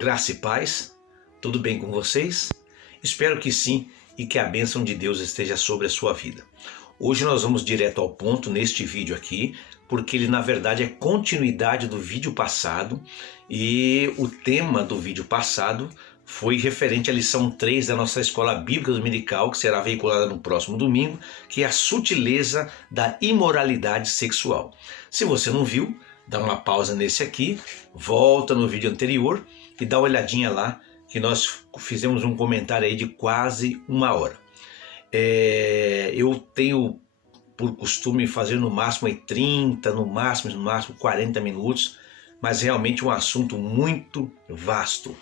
Graça e paz, tudo bem com vocês? Espero que sim e que a bênção de Deus esteja sobre a sua vida. Hoje nós vamos direto ao ponto neste vídeo aqui, porque ele na verdade é continuidade do vídeo passado e o tema do vídeo passado foi referente à lição 3 da nossa Escola Bíblica Dominical, que será veiculada no próximo domingo, que é a sutileza da imoralidade sexual. Se você não viu, dá uma pausa nesse aqui, volta no vídeo anterior e dá uma olhadinha lá, que nós fizemos um comentário aí de quase 1 hora. Eu tenho por costume fazer no máximo 30, no máximo 40 minutos, mas realmente um assunto muito vasto.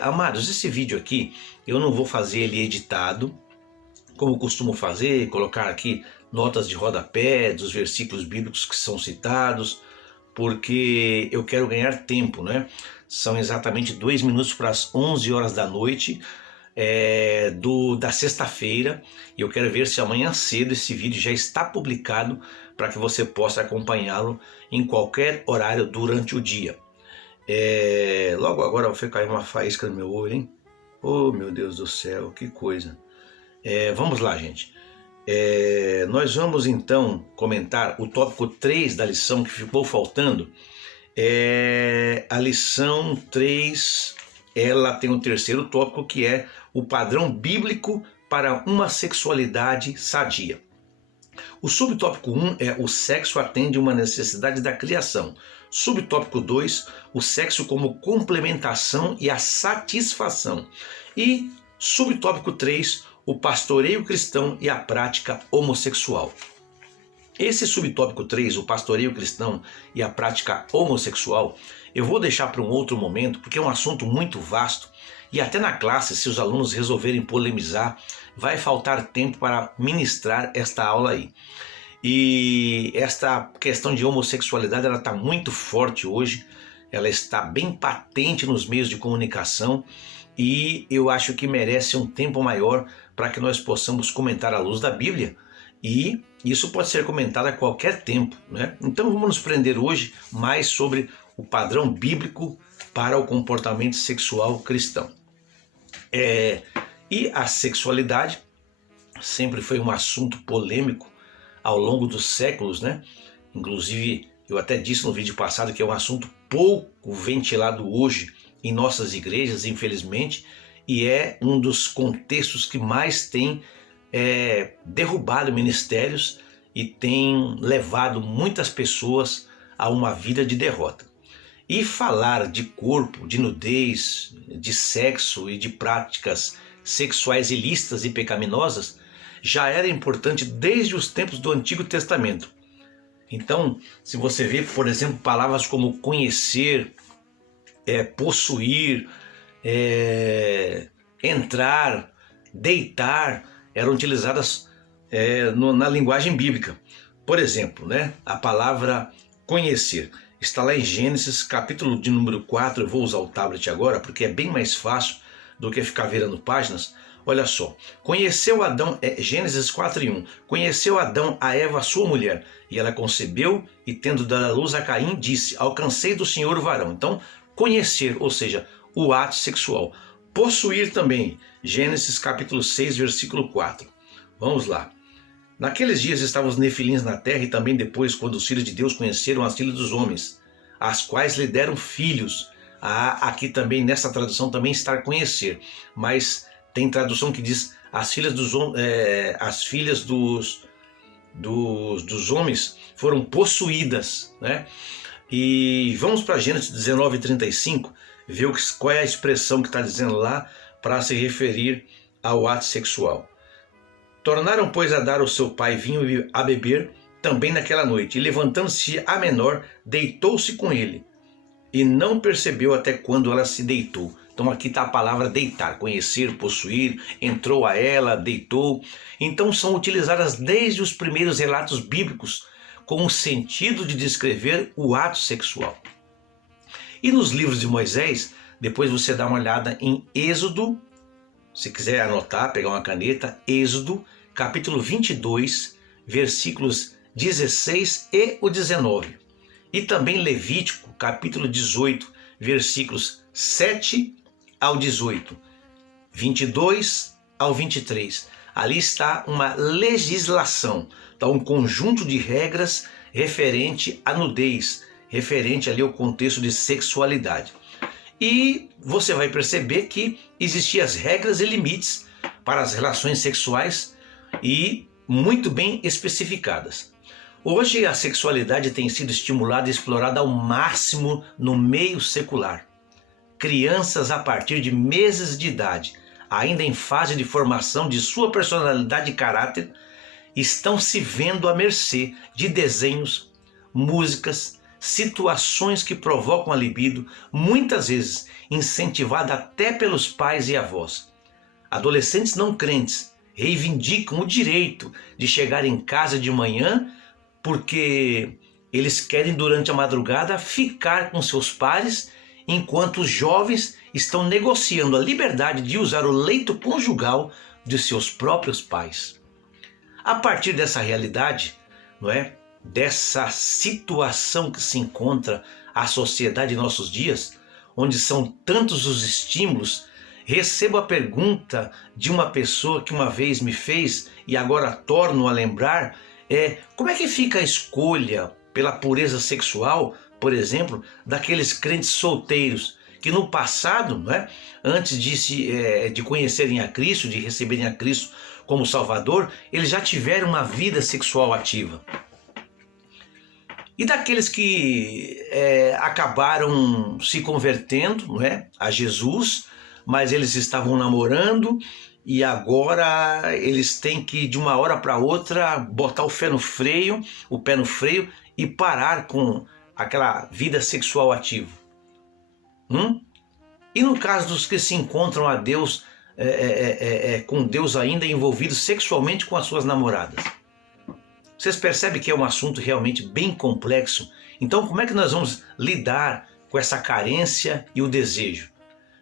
Amados, esse vídeo aqui eu não vou fazer ele editado, como costumo fazer, colocar aqui notas de rodapé dos versículos bíblicos que são citados, porque eu quero ganhar tempo, né? São exatamente 2 minutos para as 11 horas da noite da sexta-feira, e eu quero ver se amanhã cedo esse vídeo já está publicado para que você possa acompanhá-lo em qualquer horário durante o dia. Logo agora vai cair uma faísca no meu olho, hein? Oh, meu Deus do céu, que coisa! Vamos lá, gente. Nós vamos então comentar o tópico 3 da lição que ficou faltando. A lição 3, ela tem o terceiro tópico, que é o padrão bíblico para uma sexualidade sadia. O subtópico 1 é o sexo atende uma necessidade da criação. Subtópico 2, o sexo como complementação e a satisfação. E subtópico 3, o pastoreio cristão e a prática homossexual. Esse subtópico 3, o pastoreio cristão e a prática homossexual, eu vou deixar para um outro momento, porque é um assunto muito vasto e até na classe, se os alunos resolverem polemizar, vai faltar tempo para ministrar esta aula aí. E esta questão de homossexualidade, ela está muito forte hoje, ela está bem patente nos meios de comunicação e eu acho que merece um tempo maior para que nós possamos comentar à luz da Bíblia. E isso pode ser comentado a qualquer tempo, né? Então vamos nos prender hoje mais sobre o padrão bíblico para o comportamento sexual cristão. E a sexualidade sempre foi um assunto polêmico ao longo dos séculos, né? Inclusive eu até disse no vídeo passado que é um assunto pouco ventilado hoje em nossas igrejas, infelizmente, e é um dos contextos que mais tem derrubado ministérios e tem levado muitas pessoas a uma vida de derrota. E falar de corpo, de nudez, de sexo e de práticas sexuais ilícitas e pecaminosas já era importante desde os tempos do Antigo Testamento. Então, se você vê, por exemplo, palavras como conhecer, possuir, entrar, deitar, eram utilizadas na linguagem bíblica. Por exemplo, né, a palavra conhecer está lá em Gênesis, capítulo de número 4. Eu vou usar o tablet agora porque é bem mais fácil do que ficar virando páginas. Olha só, conheceu Adão, Gênesis 4:1, conheceu Adão a Eva, sua mulher, e ela concebeu e tendo dado à luz a Caim, disse, alcancei do Senhor o varão. Então, conhecer, ou seja, o ato sexual. Possuir também, Gênesis capítulo 6, versículo 4. Vamos lá. Naqueles dias estavam os nefilins na terra e também depois, quando os filhos de Deus conheceram as filhas dos homens, as quais lhe deram filhos. Aqui também, nessa tradução, também está conhecer, mas tem tradução que diz as filhas dos homens foram possuídas, né? E vamos para Gênesis 19:35, ver qual é a expressão que está dizendo lá para se referir ao ato sexual. Tornaram, pois, a dar ao seu pai vinho a beber também naquela noite, e levantando-se a menor, deitou-se com ele, e não percebeu até quando ela se deitou. Então aqui está a palavra deitar, conhecer, possuir, entrou a ela, deitou. Então são utilizadas desde os primeiros relatos bíblicos com o sentido de descrever o ato sexual. E nos livros de Moisés, depois você dá uma olhada em Êxodo, se quiser anotar, pegar uma caneta, Êxodo, capítulo 22, versículos 16 e o 19. E também Levítico, capítulo 18, versículos 7 ao 18, 22 ao 23. Ali está uma legislação, está um conjunto de regras referente à nudez, referente ali ao contexto de sexualidade. E você vai perceber que existiam as regras e limites para as relações sexuais e muito bem especificadas. Hoje a sexualidade tem sido estimulada e explorada ao máximo no meio secular. Crianças a partir de meses de idade, ainda em fase de formação de sua personalidade e caráter, estão se vendo à mercê de desenhos, músicas, situações que provocam a libido, muitas vezes incentivada até pelos pais e avós. Adolescentes não crentes reivindicam o direito de chegar em casa de manhã porque eles querem durante a madrugada ficar com seus pares, enquanto os jovens estão negociando a liberdade de usar o leito conjugal de seus próprios pais. A partir dessa realidade, não é? Dessa situação que se encontra a sociedade em nossos dias, onde são tantos os estímulos, recebo a pergunta de uma pessoa que uma vez me fez e agora torno a lembrar, como é que fica a escolha pela pureza sexual, por exemplo, daqueles crentes solteiros que no passado, não é, antes de conhecerem a Cristo, de receberem a Cristo como Salvador, eles já tiveram uma vida sexual ativa. E daqueles que acabaram se convertendo, não é, a Jesus, mas eles estavam namorando e agora eles têm que de uma hora para outra botar o pé no freio e parar com aquela vida sexual ativa. E no caso dos que se encontram a Deus, com Deus ainda envolvidos sexualmente com as suas namoradas. Vocês percebem que é um assunto realmente bem complexo? Então como é que nós vamos lidar com essa carência e o desejo?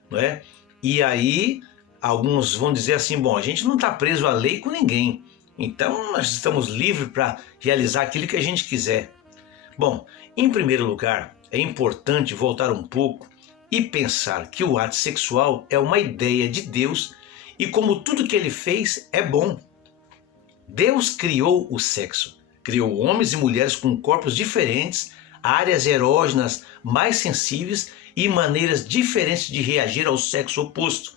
Não é? E aí alguns vão dizer assim, bom, a gente não está preso à lei com ninguém, então nós estamos livres para realizar aquilo que a gente quiser. Bom, em primeiro lugar, é importante voltar um pouco e pensar que o ato sexual é uma ideia de Deus e como tudo que ele fez é bom. Deus criou o sexo, criou homens e mulheres com corpos diferentes, áreas erógenas mais sensíveis e maneiras diferentes de reagir ao sexo oposto.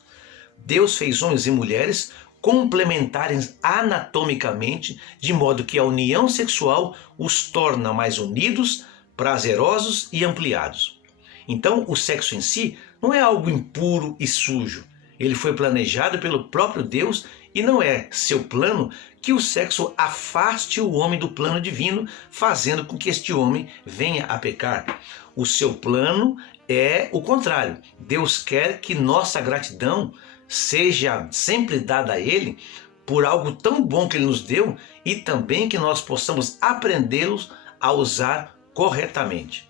Deus fez homens e mulheres complementares anatomicamente, de modo que a união sexual os torna mais unidos, prazerosos e ampliados. Então, o sexo em si não é algo impuro e sujo. Ele foi planejado pelo próprio Deus e não é seu plano que o sexo afaste o homem do plano divino, fazendo com que este homem venha a pecar. O seu plano é o contrário. Deus quer que nossa gratidão seja sempre dada a Ele por algo tão bom que Ele nos deu e também que nós possamos aprendê-los a usar corretamente.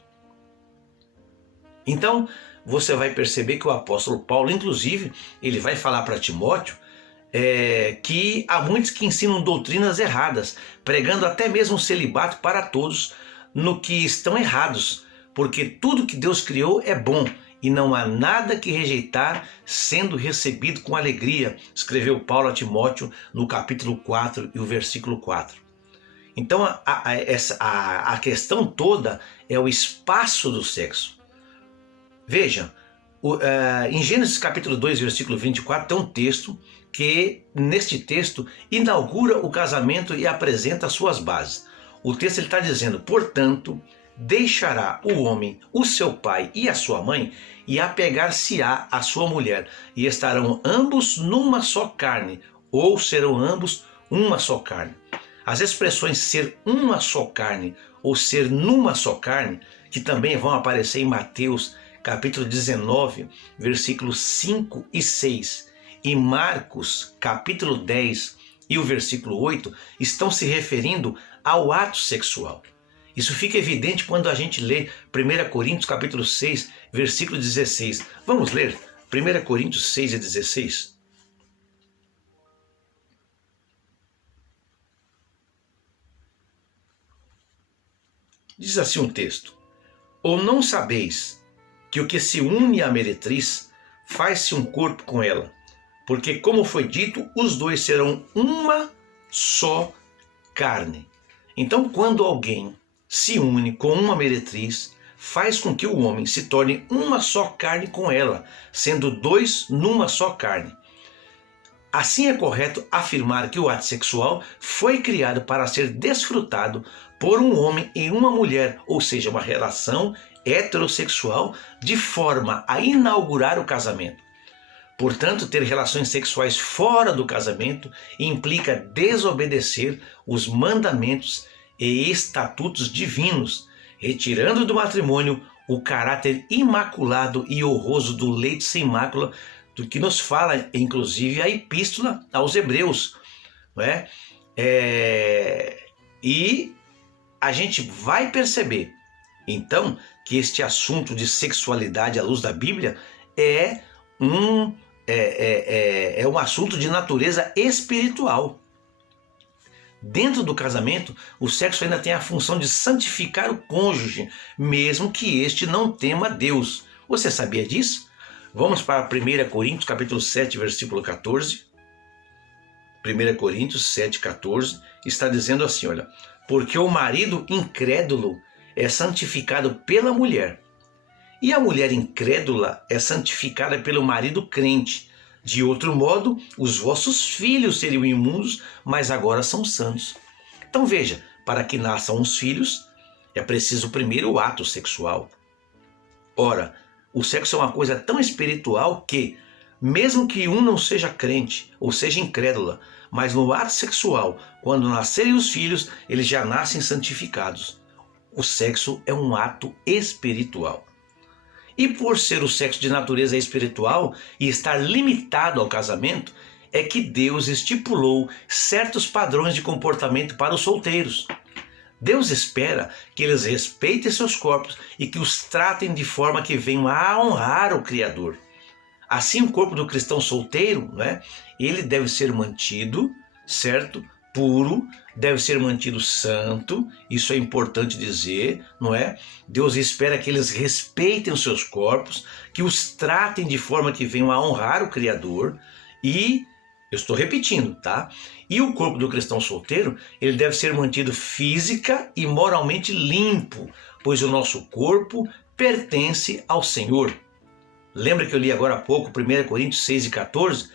Então, você vai perceber que o apóstolo Paulo, inclusive, ele vai falar para Timóteo que há muitos que ensinam doutrinas erradas, pregando até mesmo o celibato para todos, no que estão errados, porque tudo que Deus criou é bom e não há nada que rejeitar, sendo recebido com alegria, escreveu Paulo a Timóteo no capítulo 4 e o versículo 4. Então a questão toda é o espaço do sexo. Veja, em Gênesis capítulo 2, versículo 24, tem um texto que, neste texto, inaugura o casamento e apresenta as suas bases. O texto está dizendo, portanto, deixará o homem o seu pai e a sua mãe e apegar-se-á à sua mulher, e estarão ambos numa só carne, ou serão ambos uma só carne. As expressões ser uma só carne ou ser numa só carne, que também vão aparecer em Mateus capítulo 19, versículos 5 e 6, e Marcos capítulo 10 e o versículo 8, estão se referindo ao ato sexual. Isso fica evidente quando a gente lê 1 Coríntios capítulo 6, versículo 16. Vamos ler 1 Coríntios 6 e 16? Diz assim um texto: ou não sabeis que o que se une à meretriz faz-se um corpo com ela, porque, como foi dito, os dois serão uma só carne. Então, quando alguém se une com uma meretriz, faz com que o homem se torne uma só carne com ela, sendo dois numa só carne. Assim é correto afirmar que o ato sexual foi criado para ser desfrutado por um homem e uma mulher, ou seja, uma relação heterossexual de forma a inaugurar o casamento. Portanto, ter relações sexuais fora do casamento implica desobedecer os mandamentos e estatutos divinos, retirando do matrimônio o caráter imaculado e honroso do leito sem mácula, do que nos fala, inclusive, a Epístola aos Hebreus. Não é? E a gente vai perceber, então, que este assunto de sexualidade à luz da Bíblia é um assunto de natureza espiritual. Dentro do casamento, o sexo ainda tem a função de santificar o cônjuge, mesmo que este não tema Deus. Você sabia disso? Vamos para 1 Coríntios, capítulo 7, versículo 14. 1 Coríntios 7, 14, está dizendo assim, olha: porque o marido incrédulo é santificado pela mulher, e a mulher incrédula é santificada pelo marido crente. De outro modo, os vossos filhos seriam imundos, mas agora são santos. Então veja, para que nasçam os filhos, é preciso primeiro o ato sexual. Ora, o sexo é uma coisa tão espiritual que, mesmo que um não seja crente ou seja incrédula, mas no ato sexual, quando nascerem os filhos, eles já nascem santificados. O sexo é um ato espiritual. E por ser o sexo de natureza espiritual e estar limitado ao casamento, é que Deus estipulou certos padrões de comportamento para os solteiros. Deus espera que eles respeitem seus corpos e que os tratem de forma que venham a honrar o Criador. Assim, o corpo do cristão solteiro, né, ele deve ser mantido, certo? Puro, deve ser mantido santo, isso é importante dizer, não é? Deus espera que eles respeitem os seus corpos, que os tratem de forma que venham a honrar o Criador e, eu estou repetindo, tá? E o corpo do cristão solteiro, ele deve ser mantido física e moralmente limpo, pois o nosso corpo pertence ao Senhor. Lembra que eu li agora há pouco 1 Coríntios 6 e 14,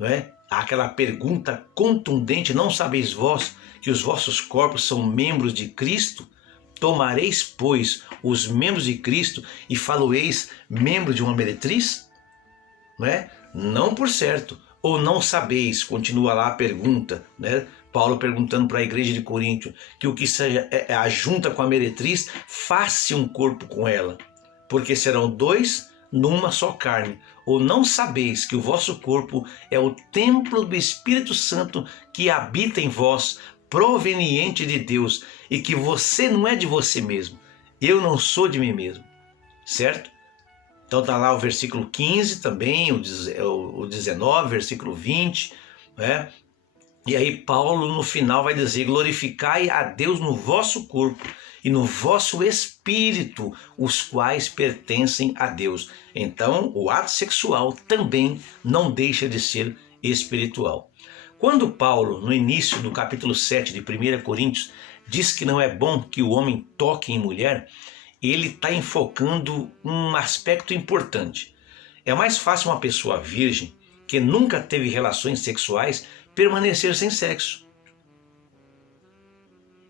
não é? Aquela pergunta contundente: não sabeis vós que os vossos corpos são membros de Cristo? Tomareis, pois, os membros de Cristo e faloeis membro de uma meretriz? Não é? Não por certo. Ou não sabeis, continua lá a pergunta, né? Paulo perguntando para a igreja de Corinto, que o que seja ajunta com a meretriz, faça um corpo com ela, porque serão dois numa só carne. Ou não sabeis que o vosso corpo é o templo do Espírito Santo que habita em vós, proveniente de Deus, e que você não é de você mesmo. Eu não sou de mim mesmo, certo? Então está lá o versículo 15 também, o 19, versículo 20, né? E aí Paulo no final vai dizer: glorificai a Deus no vosso corpo e no vosso espírito, os quais pertencem a Deus. Então o ato sexual também não deixa de ser espiritual. Quando Paulo, no início do capítulo 7 de 1 Coríntios, diz que não é bom que o homem toque em mulher, ele está enfocando um aspecto importante. É mais fácil uma pessoa virgem, que nunca teve relações sexuais, permanecer sem sexo.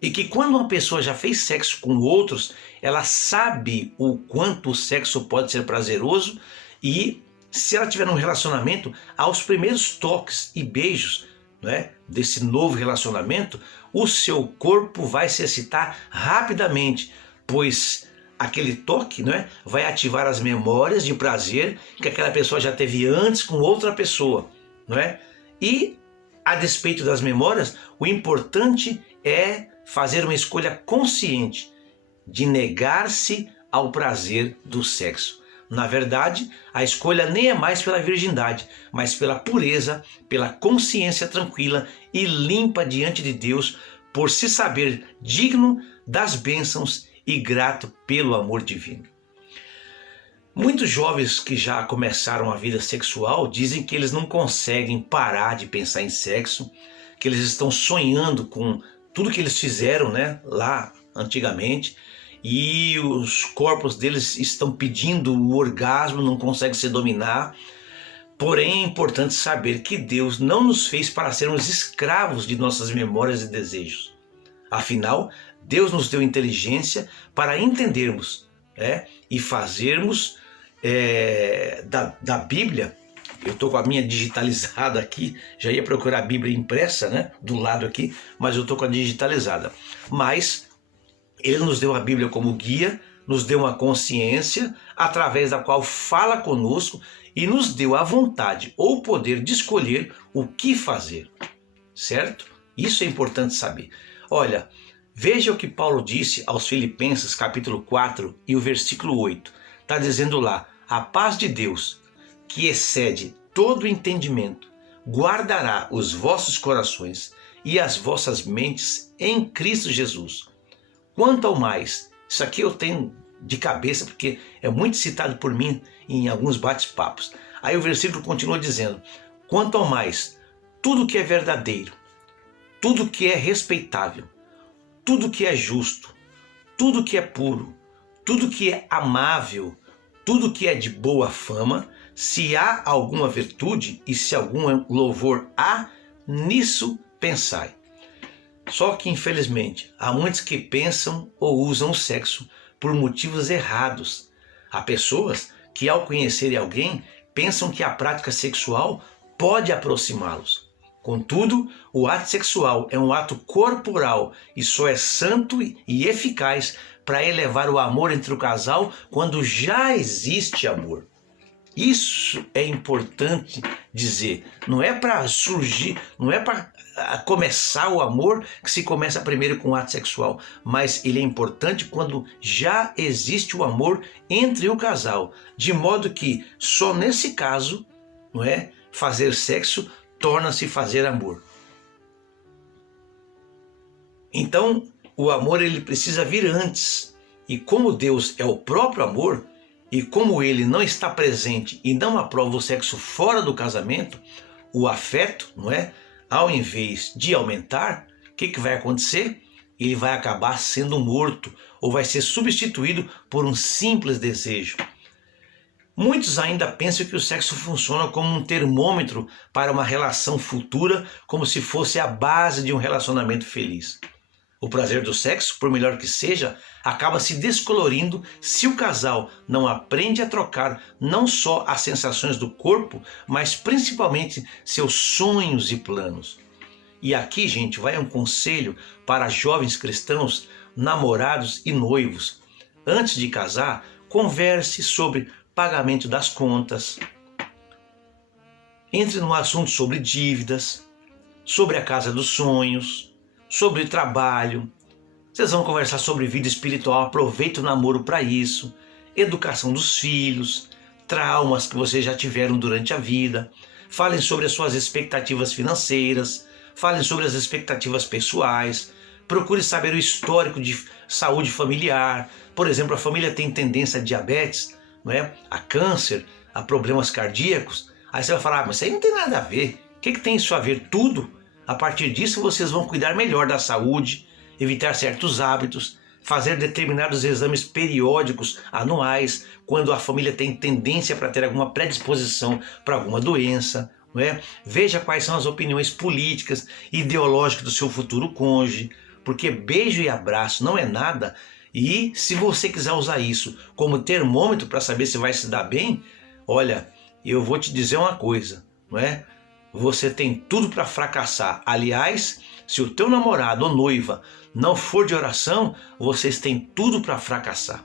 E que quando uma pessoa já fez sexo com outros, ela sabe o quanto o sexo pode ser prazeroso, e se ela tiver um relacionamento, aos primeiros toques e beijos, né, desse novo relacionamento, o seu corpo vai se excitar rapidamente, pois aquele toque, né, vai ativar as memórias de prazer que aquela pessoa já teve antes com outra pessoa, não é? E a despeito das memórias, o importante é fazer uma escolha consciente de negar-se ao prazer do sexo. Na verdade, a escolha nem é mais pela virgindade, mas pela pureza, pela consciência tranquila e limpa diante de Deus, por se saber digno das bênçãos e grato pelo amor divino. Muitos jovens que já começaram a vida sexual dizem que eles não conseguem parar de pensar em sexo, que eles estão sonhando com tudo que eles fizeram, né, lá antigamente, e os corpos deles estão pedindo o orgasmo, não conseguem se dominar. Porém, é importante saber que Deus não nos fez para sermos escravos de nossas memórias e desejos. Afinal, Deus nos deu inteligência para entendermos, e fazermos da Bíblia. Eu estou com a minha digitalizada aqui, já ia procurar a Bíblia impressa, né, do lado aqui, mas eu estou com a digitalizada. Mas Ele nos deu a Bíblia como guia, nos deu uma consciência através da qual fala conosco e nos deu a vontade ou o poder de escolher o que fazer, certo? Isso é importante saber. Olha, veja o que Paulo disse aos Filipenses capítulo 4 e o versículo 8. Está dizendo lá: a paz de Deus, que excede todo entendimento, guardará os vossos corações e as vossas mentes em Cristo Jesus. Quanto ao mais, isso aqui eu tenho de cabeça porque é muito citado por mim em alguns bate-papos. Aí o versículo continua dizendo: quanto ao mais, tudo que é verdadeiro, tudo que é respeitável, tudo que é justo, tudo que é puro, tudo que é amável, tudo que é de boa fama, se há alguma virtude e se algum louvor há, nisso pensai. Só que, infelizmente, há muitos que pensam ou usam o sexo por motivos errados. Há pessoas que, ao conhecerem alguém, pensam que a prática sexual pode aproximá-los. Contudo, o ato sexual é um ato corporal e só é santo e eficaz para elevar o amor entre o casal quando já existe amor. Isso é importante dizer. Não é para surgir, não é para começar o amor que se começa primeiro com o ato sexual, mas ele é importante quando já existe o amor entre o casal, de modo que só nesse caso, fazer sexo torna-se fazer amor. Então, o amor ele precisa vir antes. E como Deus é o próprio amor, e como ele não está presente e não aprova o sexo fora do casamento, o afeto, ao invés de aumentar, o que vai acontecer? Ele vai acabar sendo morto ou vai ser substituído por um simples desejo. Muitos ainda pensam que o sexo funciona como um termômetro para uma relação futura, como se fosse a base de um relacionamento feliz. O prazer do sexo, por melhor que seja, acaba se descolorindo se o casal não aprende a trocar não só as sensações do corpo, mas principalmente seus sonhos e planos. E aqui, gente, vai um conselho para jovens cristãos, namorados e noivos. Antes de casar, converse sobre pagamento das contas. Entre no assunto sobre dívidas, sobre a casa dos sonhos, sobre trabalho. Vocês vão conversar sobre vida espiritual, aproveita o namoro para isso, educação dos filhos, traumas que vocês já tiveram durante a vida. Falem sobre as suas expectativas financeiras, falem sobre as expectativas pessoais, procure saber o histórico de saúde familiar. Por exemplo, a família tem tendência a diabetes, a câncer, a problemas cardíacos. Aí você vai falar: mas isso aí não tem nada a ver. O que tem isso a ver? Tudo. A partir disso vocês vão cuidar melhor da saúde, evitar certos hábitos, fazer determinados exames periódicos anuais, quando a família tem tendência para ter alguma predisposição para alguma doença. Veja quais são as opiniões políticas, ideológicas do seu futuro cônjuge, porque beijo e abraço não é nada. E se você quiser usar isso como termômetro para saber se vai se dar bem, olha, eu vou te dizer uma coisa, você tem tudo para fracassar. Aliás, se o teu namorado ou noiva não for de oração, vocês têm tudo para fracassar.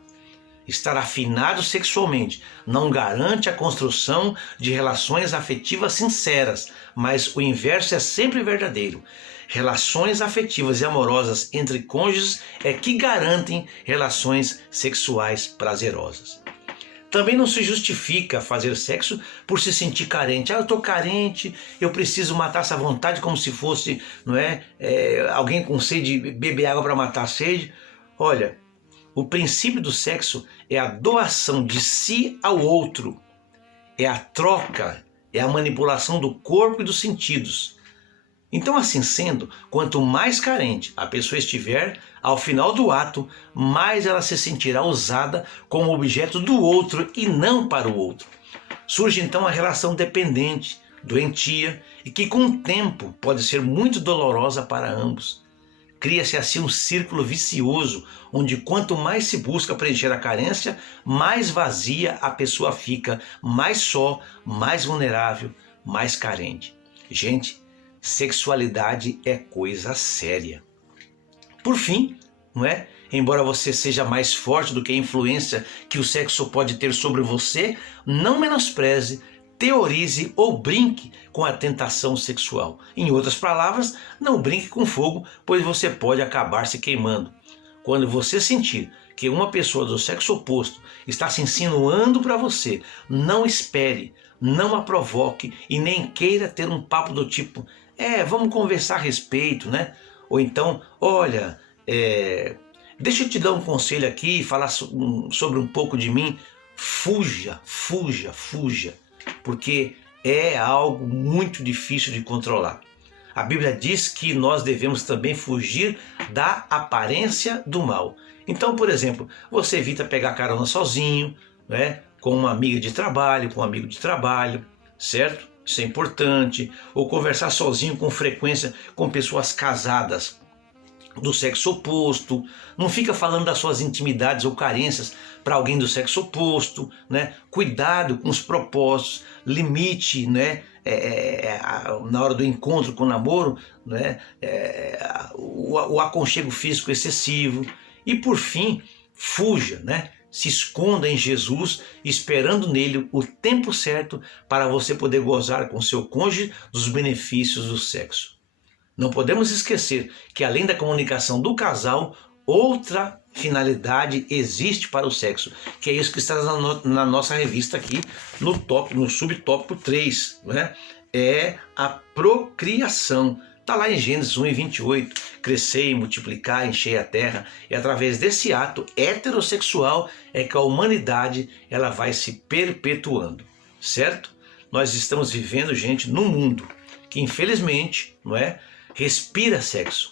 Estar afinado sexualmente não garante a construção de relações afetivas sinceras, mas o inverso é sempre verdadeiro. Relações afetivas e amorosas entre cônjuges é que garantem relações sexuais prazerosas. Também não se justifica fazer sexo por se sentir carente. Eu estou carente, eu preciso matar essa vontade como se fosse alguém com sede, beber água para matar a sede. Olha, O princípio do sexo é a doação de si ao outro, é a troca, é a manipulação do corpo e dos sentidos. Então, assim sendo, quanto mais carente a pessoa estiver, ao final do ato, mais ela se sentirá usada como objeto do outro e não para o outro. Surge então a relação dependente, doentia e que com o tempo pode ser muito dolorosa para ambos. Cria-se assim um círculo vicioso, onde quanto mais se busca preencher a carência, mais vazia a pessoa fica, mais só, mais vulnerável, mais carente. Gente, sexualidade é coisa séria. Por fim, não é? Embora você seja mais forte do que a influência que o sexo pode ter sobre você, não menospreze, teorize ou brinque com a tentação sexual. Em outras palavras, não brinque com fogo, pois você pode acabar se queimando. Quando você sentir que uma pessoa do sexo oposto está se insinuando para você, não espere, não a provoque e nem queira ter um papo do tipo, vamos conversar a respeito, né? Ou então, olha, deixa eu te dar um conselho aqui e falar sobre um pouco de mim. Fuja, fuja, fuja, porque é algo muito difícil de controlar. A Bíblia diz que nós devemos também fugir da aparência do mal. Então, por exemplo, você evita pegar carona sozinho, né, com uma amiga de trabalho, com um amigo de trabalho, certo? Isso é importante. Ou conversar sozinho com frequência com pessoas casadas do sexo oposto. Não fica falando das suas intimidades ou carências para alguém do sexo oposto, né? Cuidado com os propósitos, limite, né? Na hora do encontro com o namoro, né? O aconchego físico excessivo. E por fim, fuja, né? Se esconda em Jesus, esperando nele o tempo certo para você poder gozar com seu cônjuge dos benefícios do sexo. Não podemos esquecer que além da comunicação do casal, outra finalidade existe para o sexo, que é isso que está na nossa revista aqui, no subtópico 3, né? É a procriação. Está lá em Gênesis 1:28, crescei, multiplicar, enchei a terra. E através desse ato heterossexual é que a humanidade ela vai se perpetuando, certo? Nós estamos vivendo, gente, num mundo que infelizmente, não é, respira sexo.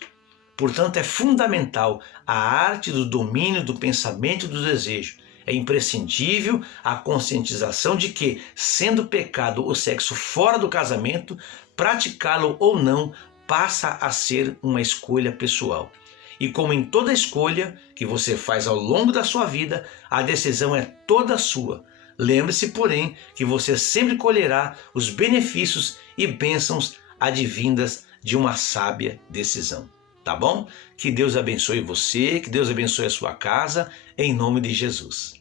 Portanto, é fundamental a arte do domínio do pensamento e do desejo. É imprescindível a conscientização de que, sendo pecado o sexo fora do casamento, praticá-lo ou não passa a ser uma escolha pessoal. E como em toda escolha que você faz ao longo da sua vida, a decisão é toda sua. Lembre-se, porém, que você sempre colherá os benefícios e bênçãos advindas de uma sábia decisão. Tá bom? Que Deus abençoe você, que Deus abençoe a sua casa, em nome de Jesus.